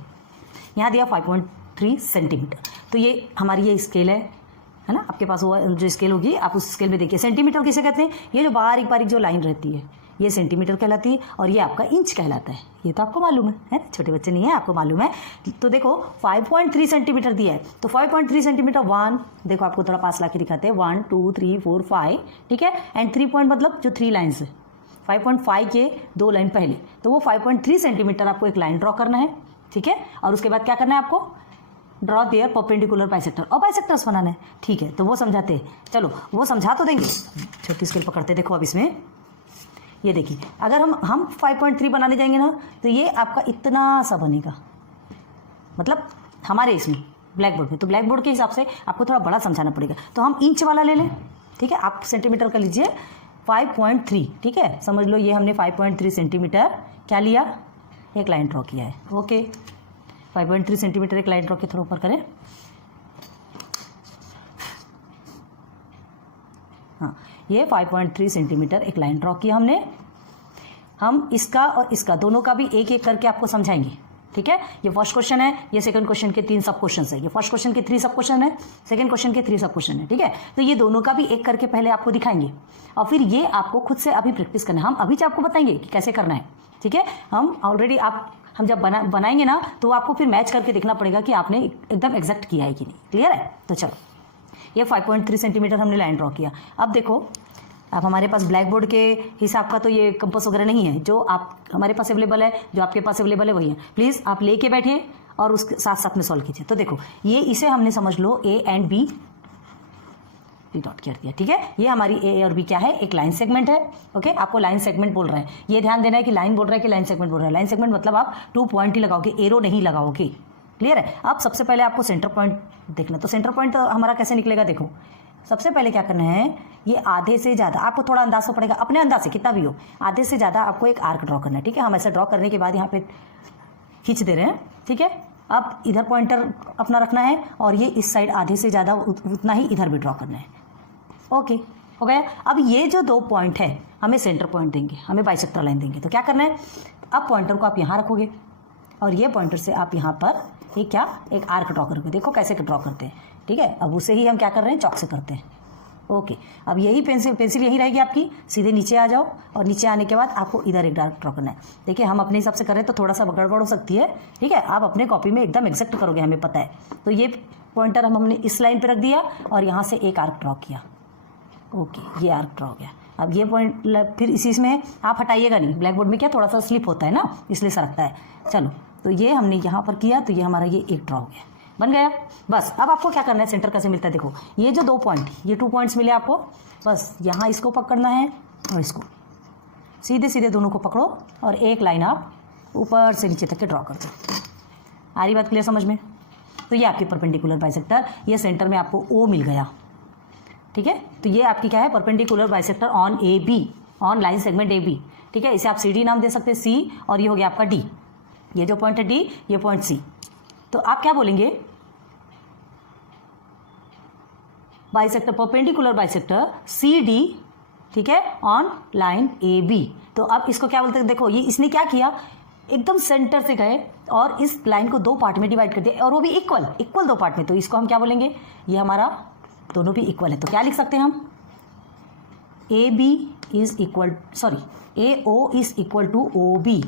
यहाँ दिया 5.3 सेंटीमीटर, तो ये हमारी ये स्केल है ना, आपके पास वो जो स्केल होगी आप उस स्केल में देखिए। सेंटीमीटर किसे कहते हैं, ये जो बारीक बारीक जो लाइन रहती है ये सेंटीमीटर कहलाती है, और ये आपका इंच कहलाता है। ये तो आपको मालूम है छोटे बच्चे नहीं है, आपको मालूम है। तो देखो 5.3 सेंटीमीटर दिया है, तो 5.3 सेंटीमीटर 1, देखो आपको थोड़ा पास ला के दिखाते हैं, 1 2 3 4 5, ठीक है। एंड 3 पॉइंट मतलब जो 3 लाइन्स है, 5.5 के 2 लाइन पहले, तो वो 5.3 सेंटीमीटर आपको एक लाइन ड्रॉ करना है, ठीक है। और उसके बाद क्या करना है आपको, ड्रॉ देयर परपेंडिकुलर बाइसेक्टर, और बाइसेक्टर्स बनाना है, ठीक है। तो वो समझाते हैं, चलो वो समझा तो देंगे। छोटी स्केल पकड़ते, देखो अब इसमें ये देखिए, अगर हम 5.3 बनाने जाएंगे ना, तो ये आपका इतना सा बनेगा, मतलब हमारे इसमें ब्लैक बोर्ड में। तो ब्लैक बोर्ड के हिसाब से आपको थोड़ा बड़ा समझाना पड़ेगा, तो हम इंच वाला ले लें, ठीक है। आप सेंटीमीटर का लीजिए 5.3, ठीक है। समझ लो ये हमने 5.3 सेंटीमीटर क्या लिया, एक लाइन ड्रॉ किया है, ओके। 5.3 सेंटीमीटर एक लाइन ड्रॉ के थोड़ा ऊपर करें, हाँ, ये 5.3 सेंटीमीटर एक लाइन ड्रॉ किया हमने। हम इसका और इसका दोनों का भी एक एक करके आपको समझाएंगे, ठीक है। ये फर्स्ट क्वेश्चन है, ये सेकंड क्वेश्चन के 3 सब क्वेश्चन है, ये फर्स्ट क्वेश्चन के 3 सब क्वेश्चन है, सेकंड क्वेश्चन के 3 सब क्वेश्चन है, ठीक है। तो ये दोनों का भी एक करके पहले आपको दिखाएंगे और फिर ये आपको खुद से अभी प्रैक्टिस करना है। हम अभी आपको बताएंगे कि कैसे करना है, ठीक है। हम ऑलरेडी हम जब बनाएंगे ना तो आपको फिर मैच करके देखना पड़ेगा कि आपने एकदम एग्जैक्ट किया है कि नहीं। क्लियर है? तो चलो, ये 5.3 सेंटीमीटर हमने लाइन ड्रॉ किया। अब देखो, अब हमारे पास ब्लैक बोर्ड के हिसाब का तो ये कंपास वगैरह नहीं है, जो आप हमारे पास अवेलेबल है, जो आपके पास अवेलेबल है वही है। प्लीज़ आप लेके बैठिए और उसके साथ साथ में सॉल्व कीजिए। तो देखो, ये इसे हमने समझ लो ए एंड बी डॉट कर दिया, ठीक है। ये हमारी ए और बी क्या है, एक लाइन सेगमेंट है, ओके। आपको लाइन सेगमेंट बोल रहे हैं, ये ध्यान देना है कि लाइन बोल रहा है कि लाइन सेगमेंट बोल रहा है। लाइन सेगमेंट मतलब आप 2 पॉइंट ही लगाओगे, एरो नहीं लगाओगे। क्लियर है? अब सबसे पहले आपको सेंटर पॉइंट देखना। तो सेंटर पॉइंट हमारा कैसे निकलेगा, देखो सबसे पहले क्या करना है, ये आधे से ज़्यादा आपको थोड़ा अंदाज तो पड़ेगा, अपने अंदाज से कितना भी हो, आधे से ज़्यादा आपको एक आर्क ड्रॉ करना है, ठीक है। हम ऐसा ड्रॉ करने के बाद यहाँ पे खींच दे रहे हैं, ठीक है। अब इधर पॉइंटर अपना रखना है और ये इस साइड आधे से ज़्यादा उतना ही इधर भी ड्रॉ करना है, ओके। हो गया। अब ये जो 2 पॉइंट है हमें सेंटर पॉइंट देंगे, हमें बाइसेक्टर लाइन देंगे। तो क्या करना है, अब पॉइंटर को आप यहाँ रखोगे और ये पॉइंटर से आप यहाँ पर एक आर्क ड्रॉ करोगे। देखो कैसे ड्रॉ करते हैं, ठीक है। अब उसे ही हम क्या कर रहे हैं, चॉक से करते हैं, ओके। अब यही पेंसिल यही रहेगी आपकी, सीधे नीचे आ जाओ और नीचे आने के बाद आपको इधर एक डार्क ड्रॉ करना है। देखिए, हम अपने हिसाब से करें तो थोड़ा सा गड़बड़ हो सकती है, ठीक है। आप अपने कॉपी में एकदम एग्जैक्ट करोगे, हमें पता है। तो ये पॉइंटर हमने इस लाइन पर रख दिया और यहाँ से एक आर्क ड्रॉ किया, ओके। ये आर्क ड्रॉ हो गया। अब ये पॉइंट फिर इसी में आप हटाइएगा नहीं, ब्लैक बोर्ड में क्या थोड़ा सा स्लिप होता है ना, इसलिए सरकता है। चलो, तो ये हमने यहाँ पर किया, तो ये हमारा ये एक ड्रॉ हो गया, बन गया। बस अब आपको क्या करना है, सेंटर कैसे मिलता है, देखो ये जो 2 पॉइंट, ये 2 पॉइंट्स मिले आपको, बस यहाँ इसको पकड़ना है और इसको सीधे सीधे दोनों को पकड़ो और एक लाइन आप ऊपर से नीचे तक के ड्रॉ कर दो। आ रही बात क्लियर समझ में? तो ये आपकी परपेंडिकुलर बाइसेक्टर, ये सेंटर में आपको ओ मिल गया, ठीक है। तो ये आपकी क्या है, perpendicular bisector on A B, on line segment A B, ठीक है। इसे आप सी डी नाम दे सकते हैं, सी, और ये हो गया आपका डी, ये जो पॉइंट है डी, ये पॉइंट सी। तो आप क्या बोलेंगे, bisector, perpendicular bisector C D, ठीक है, ऑन लाइन ए बी। तो अब इसको क्या बोलते हैं, देखो ये इसने क्या किया, एकदम सेंटर से गए और इस लाइन को 2 पार्ट में डिवाइड कर दिया, और वो भी इक्वल 2 पार्ट में। तो इसको हम क्या बोलेंगे, ये हमारा दोनों भी इक्वल है। तो क्या लिख सकते हैं हम, A B is equal, sorry, A O is equal to O B,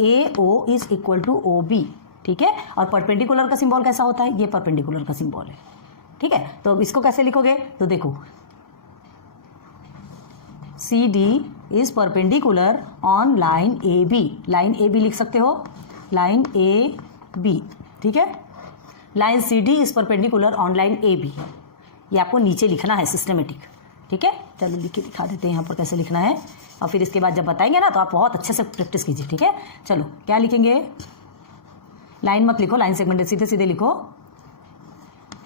A O is equal to O B, ठीक है। और परपेंडिकुलर का सिंबल कैसा होता है, ये परपेंडिकुलर का सिंबल है, ठीक है। तो इसको कैसे लिखोगे, तो देखो C D is perpendicular on line A B, line A B लिख सकते हो, लाइन ए बी, ठीक है। Line C D is perpendicular on line A B, ये आपको नीचे लिखना है सिस्टमेटिक, ठीक है। चलो लिख के दिखा देते हैं यहाँ पर कैसे लिखना है, और फिर इसके बाद जब बताएंगे ना तो आप बहुत अच्छे से प्रैक्टिस कीजिए, ठीक है। चलो क्या लिखेंगे, लाइन मत लिखो, लाइन सेगमेंट सीधे सीधे लिखो,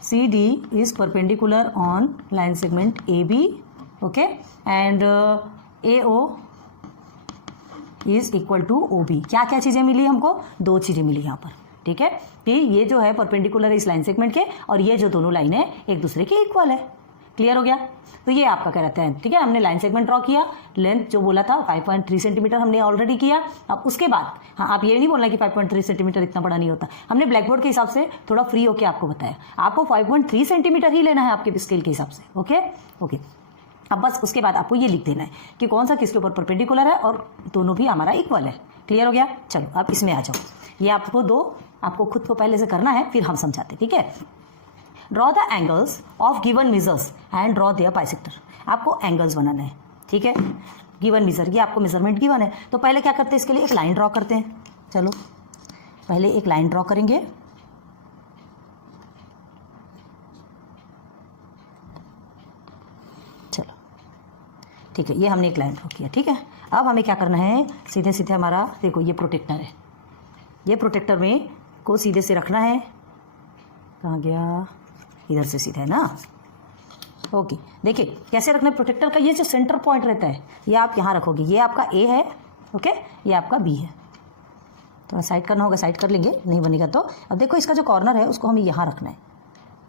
C D is perpendicular on line segment A B, okay, and A O is equal to O B. क्या क्या चीज़ें मिली हमको, 2 चीज़ें मिली यहाँ पर, ठीक है। कि ये जो है परपेंडिकुलर है इस लाइन सेगमेंट के, और ये जो दोनों लाइन है एक दूसरे के इक्वल है। क्लियर हो गया? तो ये आपका क्या रहता है, ठीक है। हमने लाइन सेगमेंट ड्रॉ किया, लेंथ जो बोला था 5.3 सेंटीमीटर हमने ऑलरेडी किया। अब उसके बाद हाँ, आप ये नहीं बोलना कि 5.3 सेंटीमीटर इतना बड़ा नहीं होता, हमने ब्लैक बोर्ड के हिसाब से थोड़ा फ्री होकर आपको बताया। आपको 5.3 सेंटीमीटर ही लेना है आपके स्केल के हिसाब से, ओके ओके। अब बस उसके बाद आपको ये लिख देना है कि कौन सा किसके ऊपर परपेंडिकुलर है और दोनों भी हमारा इक्वल है। क्लियर हो गया? चलो अब इसमें आ जाओ। ये आपको खुद को पहले से करना है, फिर हम समझाते, ठीक है। Draw the angles of given measures and draw their bisector. आपको एंगल्स बनाना है, ठीक है। गिवन मेजर, ये आपको मेजरमेंट गिवन है, तो पहले क्या करते हैं, इसके लिए एक लाइन ड्रॉ करते हैं। चलो पहले एक लाइन ड्रॉ करेंगे, चलो ठीक है, ये हमने एक लाइन ड्रॉ किया, ठीक है। अब हमें क्या करना है, सीधे सीधे हमारा देखो ये प्रोटेक्टर है, ये प्रोटेक्टर में को सीधे से रखना है। कहाँ गया, इधर से सीधा है ना, ओके। देखिए कैसे रखना है प्रोटेक्टर का, ये जो सेंटर पॉइंट रहता है ये आप यहाँ रखोगे, ये आपका ए है, ओके, ये आपका बी है। तो साइड करना होगा, साइड कर लेंगे, नहीं बनेगा तो। अब देखो इसका जो कॉर्नर है उसको हमें यहाँ रखना है।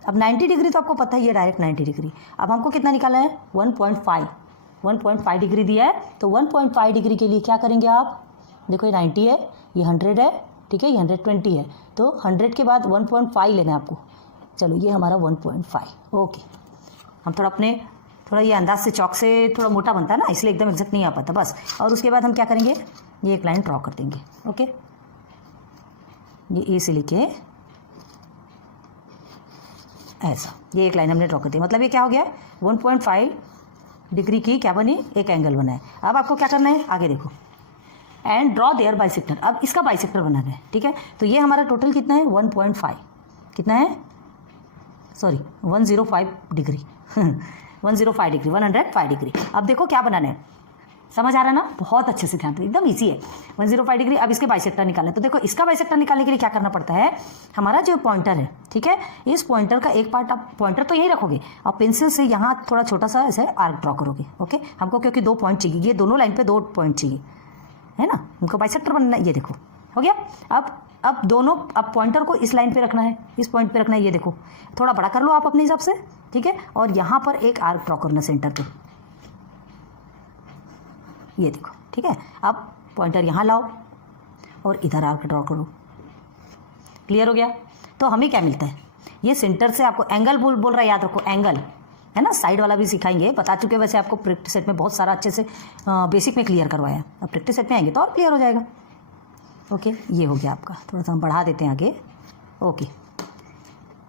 अब 90 डिग्री तो आपको पता है, ये डायरेक्ट 90 डिग्री। अब हमको कितना निकाला है, 1.5 डिग्री दिया है, तो 1.5 डिग्री के लिए क्या करेंगे आप, देखो ये 90 है, ये 100 है, ठीक है, ये 120 है, तो 100 के बाद 1.5 लेना है आपको। चलो ये हमारा 1.5, ओके। हम थोड़ा ये अंदाज से चौक से थोड़ा मोटा बनता है ना, इसलिए एकदम एग्जैक्ट नहीं आ पाता बस। और उसके बाद हम क्या करेंगे, ये एक लाइन ड्रॉ कर देंगे, ओके। ये ए से लेके ऐसा, ये एक लाइन हमने ड्रॉ कर दी, मतलब ये क्या हो गया, 1.5 डिग्री की क्या बनी, एक एंगल बना है। अब आपको क्या करना है, आगे देखो, एंड ड्रॉ देयर बाइसेक्टर। अब इसका बाइसेक्टर बनाना है, ठीक है। तो ये हमारा टोटल कितना है, 1.5, कितना है, सॉरी 105 डिग्री 105 डिग्री, 105 डिग्री। अब देखो क्या बनाना है, समझ आ रहा है ना, बहुत अच्छे से ध्यान दो, एकदम इजी है। 105 डिग्री। अब इसके बाइसेक्टर निकालना है, तो देखो इसका बाइसेक्टर निकालने के लिए क्या करना पड़ता है, हमारा जो पॉइंटर है, ठीक है, इस पॉइंटर का एक पार्ट, आप पॉइंटर तो यही रखोगे, आप पेंसिल से यहाँ थोड़ा छोटा सा ऐसे आर्क ड्रॉ करोगे, ओके। हमको क्योंकि 2 पॉइंट चाहिए, ये दोनों लाइन पे 2 पॉइंट चाहिए, है ना, हमको बाइसेक्टर बनना है। ये देखो हो गया। अब दोनों, अब पॉइंटर को इस लाइन पे रखना है, इस पॉइंट पे रखना है, ये देखो थोड़ा बड़ा कर लो आप अपने हिसाब से, ठीक है। और यहाँ पर एक आर्क ड्रॉ करना सेंटर पे, ये देखो, ठीक है। अब पॉइंटर यहाँ लाओ और इधर आर्क ड्रॉ करो, क्लियर हो गया। तो हमें क्या मिलता है, ये सेंटर से आपको एंगल बोल रहा है, याद रखो एंगल, है ना। साइड वाला भी सिखाएंगे, बता चुके वैसे आपको प्रैक्टिस सेट में बहुत सारा अच्छे से बेसिक में क्लियर करवाया। अब प्रैक्टिस सेट में आएंगे तो और क्लियर हो जाएगा, ओके। ये हो गया आपका, थोड़ा सा हम बढ़ा देते हैं आगे, ओके।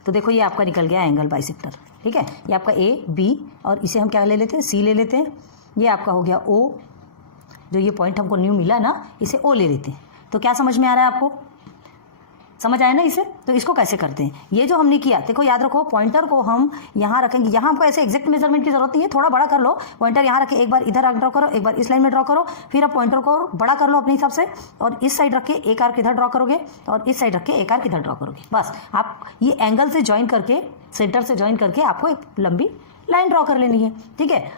तो देखो ये आपका निकल गया एंगल बाइसेक्टर, ठीक है। ये आपका ए बी, और इसे हम क्या ले लेते हैं, सी ले लेते हैं। ये आपका हो गया ओ, जो ये पॉइंट हमको न्यू मिला ना, इसे ओ ले लेते हैं। तो क्या समझ में आ रहा है आपको, समझ आया ना इसे। तो इसको कैसे करते हैं, ये जो हमने किया, देखो याद रखो पॉइंटर को हम यहाँ रखेंगे, यहाँ हमको ऐसे एग्जैक्ट मेजरमेंट की जरूरत नहीं है, थोड़ा बड़ा कर लो, पॉइंटर यहाँ रखे, एक बार इधर आर्क ड्रॉ करो, एक बार इस लाइन में ड्रॉ करो, फिर आप पॉइंटर को बड़ा कर लो अपने हिसाब से, और इस साइड रख के एक आर्क इधर ड्रॉ करोगे, और इस साइड रख के एक आर्क इधर ड्रॉ करोगे। बस आप ये एंगल से ज्वाइन करके, सेंटर से ज्वाइन करके आपको एक लंबी लाइन ड्रॉ कर लेनी है, ठीक है।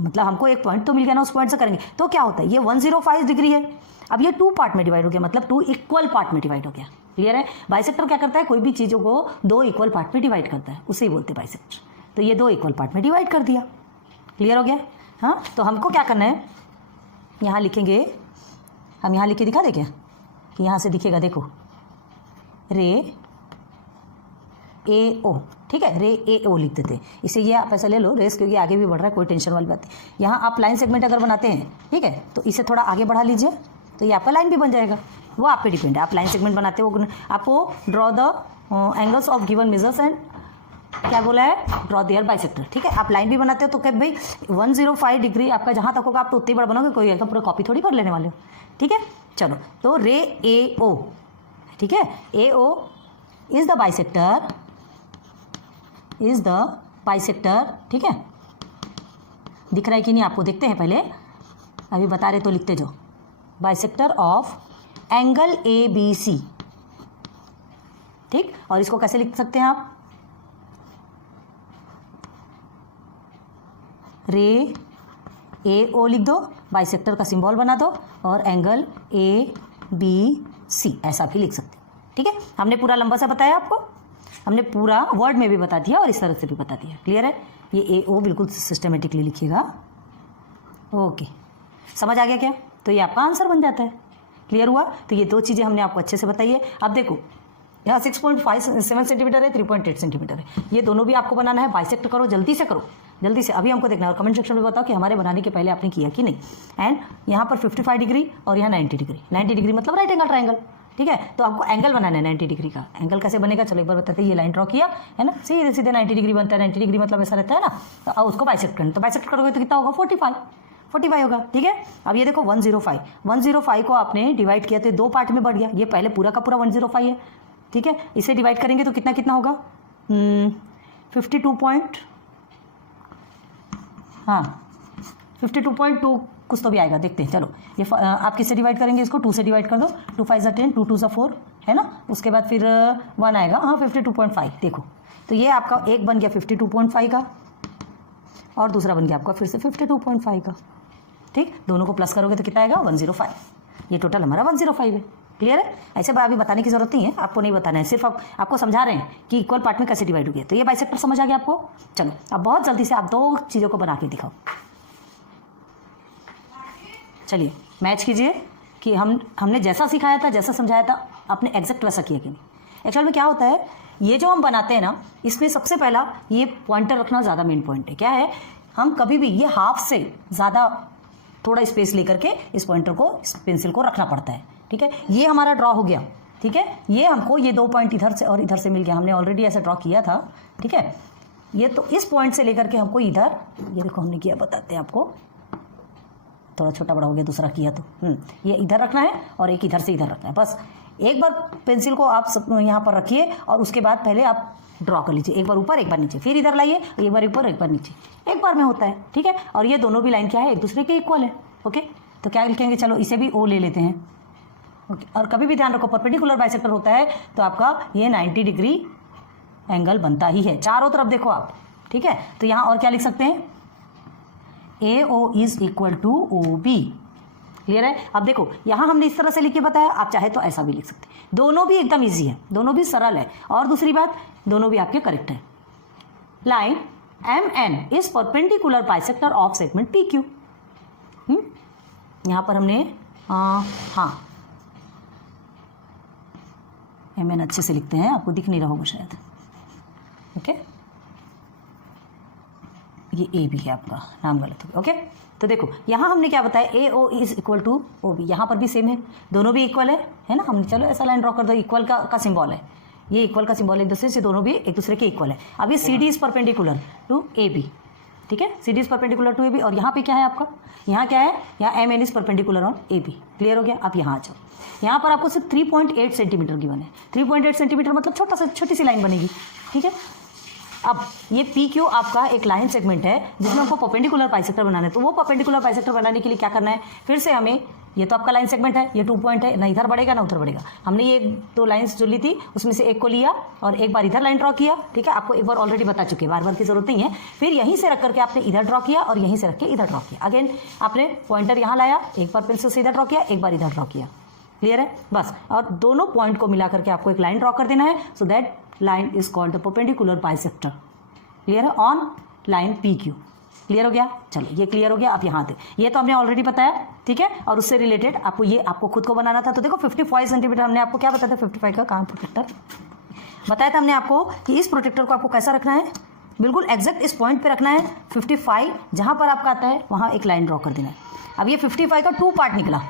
मतलब हमको एक पॉइंट तो मिल गया ना, उस पॉइंट से करेंगे तो क्या होता है, ये 105 डिग्री है। अब ये 2 पार्ट में डिवाइड हो गया, मतलब 2 इक्वल पार्ट में डिवाइड हो गया, क्लियर है। बाइसेक्टर क्या करता है, कोई भी चीज़ों को 2 इक्वल पार्ट में डिवाइड करता है, उसे ही बोलते हैं बाइसेक्टर। तो ये 2 इक्वल पार्ट में डिवाइड कर दिया, क्लियर हो गया। हाँ, तो हमको क्या करना है, यहाँ लिखेंगे, हम यहाँ लिख के दिखा दें क्या, कि यहाँ से दिखेगा, देखो रे ए ओ, ठीक है, रे ए ओ लिख देते हैं। इसे ये आप ऐसा ले लो रेस, क्योंकि आगे भी बढ़ रहा है, कोई टेंशन वाली बात नहीं। यहाँ आप लाइन सेगमेंट अगर बनाते हैं, ठीक है, तो इसे थोड़ा आगे बढ़ा लीजिए, तो ये आपका लाइन भी बन जाएगा। वो आप पे डिपेंड है, आप लाइन सेगमेंट बनाते हो, आपको draw the angles of given measures and क्या बोला है, ड्रॉ देयर बाइसेक्टर, ठीक है। आप लाइन भी बनाते हो तो क्या भाई 105 डिग्री आपका जहाँ तक होगा आप तो उतनी बड़ा बनाओगे, कोई एकदम पूरा कॉपी थोड़ी कर लेने वाले हो, ठीक है। चलो, तो रे ए ओ, ठीक है, ए ओ इज द बाइसेक्टर, ठीक है। दिख रहा है कि नहीं आपको, देखते हैं पहले, अभी बता रहे तो लिखते जाओ, bisector of angle A B C, ठीक। और इसको कैसे लिख सकते हैं आप, रे ए ओ लिख दो, बाइसेक्टर का सिंबल बना दो, और एंगल ए बी सी ऐसा भी लिख सकते हैं, ठीक है। हमने पूरा लंबा सा बताया आपको, हमने पूरा वर्ड में भी बता दिया और इस तरह से भी बता दिया, क्लियर है। ये ए ओ बिल्कुल सिस्टमेटिकली लिखिएगा, ओके। समझ आ गया क्या, तो ये आपका आंसर बन जाता है, क्लियर हुआ। तो ये 2 चीज़ें हमने आपको अच्छे से बताई है। अब देखो यहाँ 6.57 सेंटीमीटर है, 3.8 सेंटीमीटर है, ये दोनों भी आपको बनाना है। बाइसेक्ट करो, जल्दी से करो, जल्दी से। अभी हमको देखना है और कमेंट सेक्शन में बताओ कि हमारे बनाने के पहले आपने किया कि नहीं। एंड यहाँ पर 55 डिग्री और यहाँ 90 डिग्री, 90 डिग्री मतलब राइट एंगल ट्रायंगल, ठीक है। तो आपको एंगल बनाना है 90 डिग्री का। एंगल कैसे बनेगा, चलो एक बार बताते हैं। ये लाइन ड्रॉ किया है ना, सीधे सीधे 90 डिग्री बनता है। 90 डिग्री मतलब ऐसा रहता है ना, तो अब उसको बाइसेक्ट करना, तो बाइसेक्ट करोगे तो कितना होगा, 45 होगा, ठीक है। अब ये देखो 105 को आपने डिवाइड किया तो 2 पार्ट में बढ़ गया, ये पहले पूरा का पूरा 105 है, ठीक है। इसे डिवाइड करेंगे तो कितना कितना होगा, 52.2 कुछ तो भी आएगा, देखते हैं। चलो ये आप किससे डिवाइड करेंगे, इसको 2 से डिवाइड कर दो, 2 5 10, 2 2 4, है ना। उसके बाद फिर 1 आएगा, हाँ 52.5। देखो तो ये आपका एक बन गया 52.5 का, और दूसरा बन गया आपका फिर से 52.5 का, ठीक। दोनों को प्लस करोगे तो कितना आएगा, 105। ये टोटल हमारा 105 है, क्लियर है। ऐसे अभी बताने की जरूरत नहीं है, आपको नहीं बताना है, सिर्फ आपको समझा रहे हैं कि इक्वल पार्ट में कैसे डिवाइड हो गया। तो ये बाइसेक्टर समझ आ गया आपको। चलो अब बहुत जल्दी से आप 2 चीज़ों को बना के दिखाओ, चलिए मैच कीजिए। कि हमने जैसा सिखाया था, जैसा समझाया था, आपने एग्जैक्ट वैसा किया कि नहीं। एक्चुअल में क्या होता है, ये जो हम बनाते हैं ना, इसमें सबसे पहला ये पॉइंटर रखना ज़्यादा मेन पॉइंट है। क्या है, हम कभी भी ये हाफ से ज़्यादा थोड़ा स्पेस लेकर के इस पॉइंटर को, इस पेंसिल को रखना पड़ता है। ठीक है, ये हमारा ड्रॉ हो गया। ठीक है, ये हमको ये 2 पॉइंट इधर से और इधर से मिल गया, हमने ऑलरेडी ऐसे ड्रॉ किया था। ठीक है, ये तो इस पॉइंट से लेकर के हमको इधर, ये देखो हमने किया, बताते हैं आपको, थोड़ा छोटा बड़ा हो गया दूसरा किया तो ये इधर रखना है और एक इधर से इधर रखना है। बस एक बार पेंसिल को आप यहाँ पर रखिए और उसके बाद पहले आप ड्रॉ कर लीजिए, एक बार ऊपर एक बार नीचे, फिर इधर लाइए, एक बार ऊपर एक बार नीचे, एक बार में होता है। ठीक है, और ये दोनों भी लाइन क्या है, एक दूसरे के इक्वल है। ओके, तो क्या लिखेंगे, चलो इसे भी ओ ले लेते हैं। ओके, और कभी भी ध्यान रखो परपेंडिकुलर बाइसेक्टर होता है तो आपका ये 90 डिग्री एंगल बनता ही है, चारों तरफ देखो आप। ठीक है, तो यहाँ और क्या लिख सकते हैं, AO is equal to OB। Clear है। अब देखो यहाँ हमने इस तरह से लिख के बताया, आप चाहे तो ऐसा भी लिख सकते हैं। दोनों भी एकदम इजी है, दोनों भी सरल है, और दूसरी बात दोनों भी आपके करेक्ट है। Line MN is perpendicular bisector of segment PQ। यहाँ पर हमने हाँ MN अच्छे से लिखते हैं, आपको दिख नहीं रहा होगा शायद। ओके, ये AB है, आपका नाम गलत हो गया। ओके, तो देखो यहाँ हमने क्या बताया, AO is equal to OB। यहाँ पर भी सेम है, दोनों भी इक्वल है ना। हमने चलो ऐसा लाइन ड्रॉ कर दो, इक्वल का सिंबल है, ये इक्वल का सिंबल एक दूसरे से, दोनों भी एक दूसरे के इक्वल है। अब ये CD is perpendicular to AB। ठीक है, CD is perpendicular to AB, और यहाँ पे क्या है आपका, यहाँ क्या है, यहाँ MN is perpendicular on AB। Clear हो गया। अब यहाँ आ जाओ, यहाँ पर आपको सिर्फ 3.8 सेंटीमीटर गिवन है। 3.8 सेंटीमीटर मतलब छोटी सी लाइन बनेगी। ठीक है, अब ये PQ आपका एक लाइन सेगमेंट है जिसमें हमको परपेंडिकुलर बाइसेक्टर बनाना है। तो वो परपेंडिकुलर बाइसेक्टर बनाने के लिए क्या करना है, फिर से हमें, ये तो आपका लाइन सेगमेंट है, ये 2 पॉइंट है, ना इधर बढ़ेगा ना उधर बढ़ेगा। हमने ये 2 लाइन्स जो ली थी उसमें से एक को लिया और एक बार इधर लाइन ड्रॉ किया। ठीक है, आपको एक बार ऑलरेडी बता चुके, बार बार की जरूरत नहीं है। फिर यहीं से रख करके आपने इधर ड्रॉ किया और यहीं से रख के इधर ड्रॉ किया। अगेन आपने पॉइंटर यहाँ लाया, एक बार पेंसिल से इधर ड्रॉ किया, एक बार इधर ड्रॉ किया। क्लियर है, बस। और दोनों पॉइंट को मिला करके आपको एक लाइन ड्रॉ कर देना है। So that line is called the perpendicular bisector. Clear है, ऑन लाइन PQ। क्लियर हो गया। चलो ये क्लियर हो गया। अब यहाँ थे, ये तो हमने ऑलरेडी बताया। ठीक है, और उससे रिलेटेड आपको ये आपको खुद को बनाना था। तो देखो 55 सेंटीमीटर हमने आपको क्या बताया था, 55 का कहाँ प्रोटेक्टर बताया था हमने आपको कि इस प्रोटेक्टर को आपको कैसा रखना है, बिल्कुल एग्जैक्ट इस पॉइंट पे रखना है। 55 जहाँ पर आपका आता है वहाँ एक लाइन ड्रॉ कर देना है। अब ये 55 का 2 पार्ट निकला,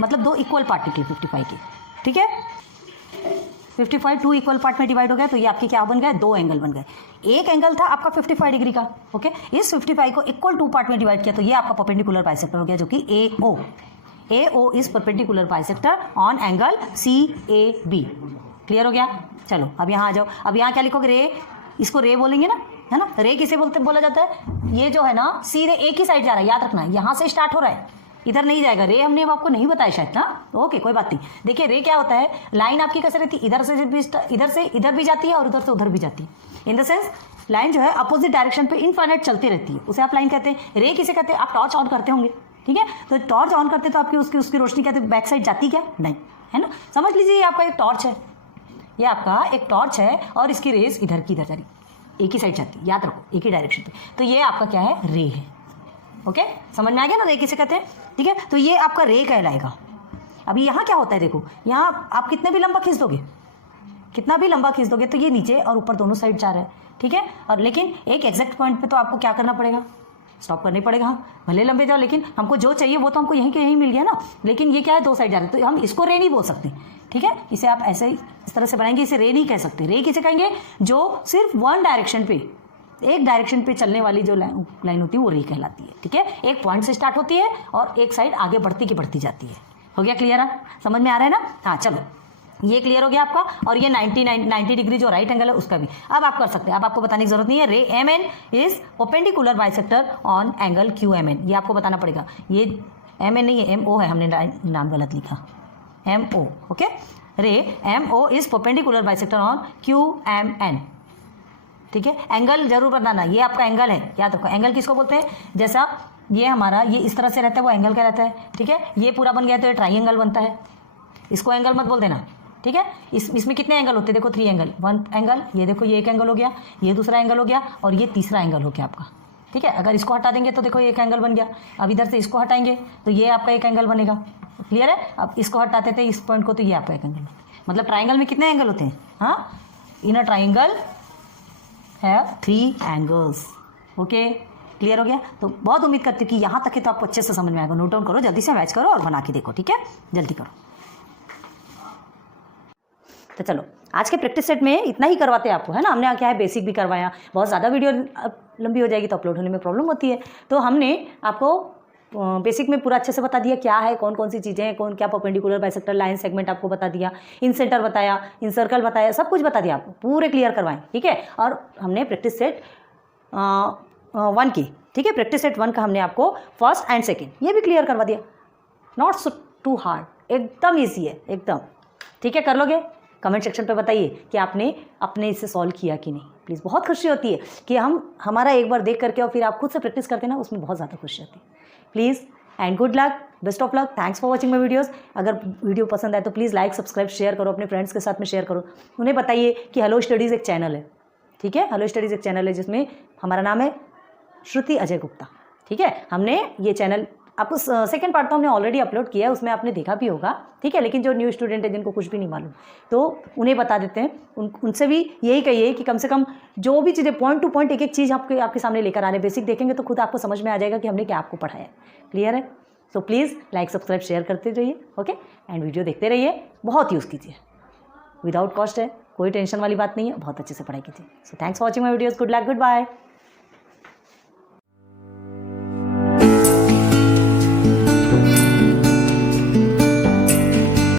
मतलब 2 इक्वल पार्ट निकले 55 के। ठीक है, 55 2 इक्वल पार्ट में डिवाइड हो गया, तो ये आपके क्या बन गए, 2 एंगल बन गए। एक एंगल था आपका 55 डिग्री का। ओके, इस 55 को इक्वल 2 पार्ट में डिवाइड किया, तो ये आपका परपेंडिकुलर बाइसेक्टर हो गया, जो कि AO। AO is perpendicular bisector on angle CAB। Clear हो गया। चलो अब यहाँ आ जाओ। अब यहाँ क्या लिखोगे, रे, इसको रे बोलेंगे ना, है ना। रे किसे बोला जाता है, ये जो है ना सीधे एक ही साइड जा रहा है, याद रखना, यहाँ से स्टार्ट हो रहा है, इधर नहीं जाएगा। रे हमने आपको नहीं बताया शायद ना। ओके, कोई बात नहीं। देखिए रे क्या होता है, लाइन आपकी कैसे रहती है, इधर से इधर भी जाती है और उधर से उधर भी जाती है। इन द सेंस लाइन जो है अपोजिट डायरेक्शन पे इनफाइनाइट चलती रहती है, उसे आप लाइन कहते हैं। रे किसे कहते हैं, आप टॉर्च ऑन करते होंगे। ठीक है, तो टॉर्च ऑन करते तो आपकी उसकी रोशनी कहते बैक साइड जाती क्या, नहीं, है ना। समझ लीजिए ये आपका एक टॉर्च है, ये आपका एक टॉर्च है और इसकी रेस इधर की इधर जा रही, एक ही साइड जाती है, याद रखो, एक ही डायरेक्शन पे। तो ये आपका क्या है, रे है। ओके, समझ में आ गया ना, रे किसे कहते हैं। ठीक है, तो ये आपका रे कहलाएगा। अभी यहाँ क्या होता है, देखो यहाँ आप कितने भी लंबा खींच दोगे, कितना भी लंबा खींच दोगे, तो ये नीचे और ऊपर दोनों साइड जा रहा है। ठीक है, और लेकिन एक एग्जैक्ट पॉइंट पे तो आपको क्या करना पड़ेगा, स्टॉप करना पड़ेगा। हाँ, भले लंबे जाओ, लेकिन हमको जो चाहिए वो तो हमको यहीं के यहीं मिल गया ना। लेकिन ये क्या है, 2 साइड जा रहे हैं, तो हम इसको रे नहीं बोल सकते। ठीक है, इसे आप ऐसे ही इस तरह से बनाएंगे, इसे रे नहीं कह सकते। रे किसे कहेंगे, जो सिर्फ 1 डायरेक्शन पे, एक डायरेक्शन पे चलने वाली जो लाइन होती है वो रे कहलाती है। ठीक है, एक पॉइंट से स्टार्ट होती है और एक साइड आगे बढ़ती की बढ़ती जाती है। हो गया क्लियर है, समझ में आ रहा है ना। हाँ चलो, ये क्लियर हो गया आपका। और ये 90 डिग्री जो राइट एंगल है उसका भी अब आप कर सकते हैं। अब आपको बताने की जरूरत नहीं है। रे MN is perpendicular bisector on angle QMN, ये आपको बताना पड़ेगा। ये MN नहीं है, MO है, हमने नाम गलत लिखा, MO। ओके, रे MO is perpendicular bisector on QMN। ठीक है, एंगल जरूर बनाना, ये आपका एंगल है, याद रखो। एंगल किसको बोलते हैं, जैसा ये हमारा ये इस तरह से रहता है वो एंगल क्या रहता है। ठीक है, ये पूरा बन गया तो ये ट्राइंगल बनता है, इसको एंगल मत बोल देना। ठीक है, इसमें कितने एंगल होते हैं, देखो 3 एंगल, 1 एंगल, ये देखो ये एक एंगल हो गया, ये दूसरा एंगल हो गया और ये तीसरा एंगल हो गया आपका। ठीक है। अगर इसको हटा देंगे तो देखो एक एंगल बन गया। अब इधर से इसको हटाएंगे तो ये आपका एक एंगल बनेगा। क्लियर है। अब इसको हटाते थे इस पॉइंट को तो ये आपका एक एंगल। मतलब ट्राइंगल में कितने एंगल होते हैं? हाँ, in a triangle have 3 angles. Okay, clear हो गया। तो बहुत उम्मीद करती हूँ कि यहाँ तक है तो आपको अच्छे से समझ में आएगा। नोट डाउन करो, जल्दी से मैच करो और बना के देखो। ठीक है, जल्दी करो। तो चलो आज के प्रैक्टिस सेट में इतना ही करवाते हैं आपको, है ना। हमने क्या है बेसिक भी करवाया। बहुत ज़्यादा वीडियो लंबी हो जाएगी तो अपलोड होने में प्रॉब्लम होती है। तो हमने आपको बेसिक में पूरा अच्छे से बता दिया क्या है, कौन कौन सी चीज़ें हैं, कौन क्या परपेंडिकुलर बाइसेक्टर लाइन सेगमेंट आपको बता दिया, इन सेंटर बताया, इन सर्कल बताया, सब कुछ बता दिया आपको, पूरे क्लियर करवाएं। ठीक है। और हमने प्रैक्टिस सेट 1 की, ठीक है, प्रैक्टिस सेट 1 का हमने आपको फर्स्ट एंड सेकेंड ये भी क्लियर करवा दिया। नॉट सो टू हार्ड, एकदम ईजी है एकदम। ठीक है, कर लोगे? कमेंट सेक्शन पे बताइए कि आपने अपने इसे सॉल्व किया कि नहीं। प्लीज़, बहुत खुशी होती है कि हमारा एक बार देख करके और फिर आप खुद से प्रैक्टिस करते हैं ना, उसमें बहुत ज़्यादा खुशी होती है। Please and good luck, best of luck, thanks for watching my videos. अगर वीडियो पसंद आए तो प्लीज़ लाइक सब्सक्राइब शेयर करो, अपने फ्रेंड्स के साथ में शेयर करो। उन्हें बताइए कि हेलो स्टडीज़ एक चैनल है। ठीक है, हेलो स्टडीज़ एक चैनल है जिसमें हमारा नाम है श्रुति अजय गुप्ता। ठीक है, हमने ये चैनल आपको सेकंड पार्ट तो हमने ऑलरेडी अपलोड किया है, उसमें आपने देखा भी होगा। ठीक है, लेकिन जो न्यू स्टूडेंट है जिनको कुछ भी नहीं मालूम तो उन्हें बता देते हैं। उनसे भी यही कहिए कि कम से कम जो भी चीज़ें पॉइंट टू पॉइंट एक एक चीज़ आपके सामने लेकर आ रहे हैं। बेसिक देखेंगे तो खुद आपको समझ में आ जाएगा कि हमने क्या आपको पढ़ाया है। क्लियर है। So please like subscribe share करते रहिए। ओके, एंड वीडियो देखते रहिए, बहुत यूज़ कीजिए, विदाउट कॉस्ट है, कोई टेंशन वाली बात नहीं है, बहुत अच्छे से पढ़ाई कीजिए। So thanks for watching my videos. Good luck, good bye.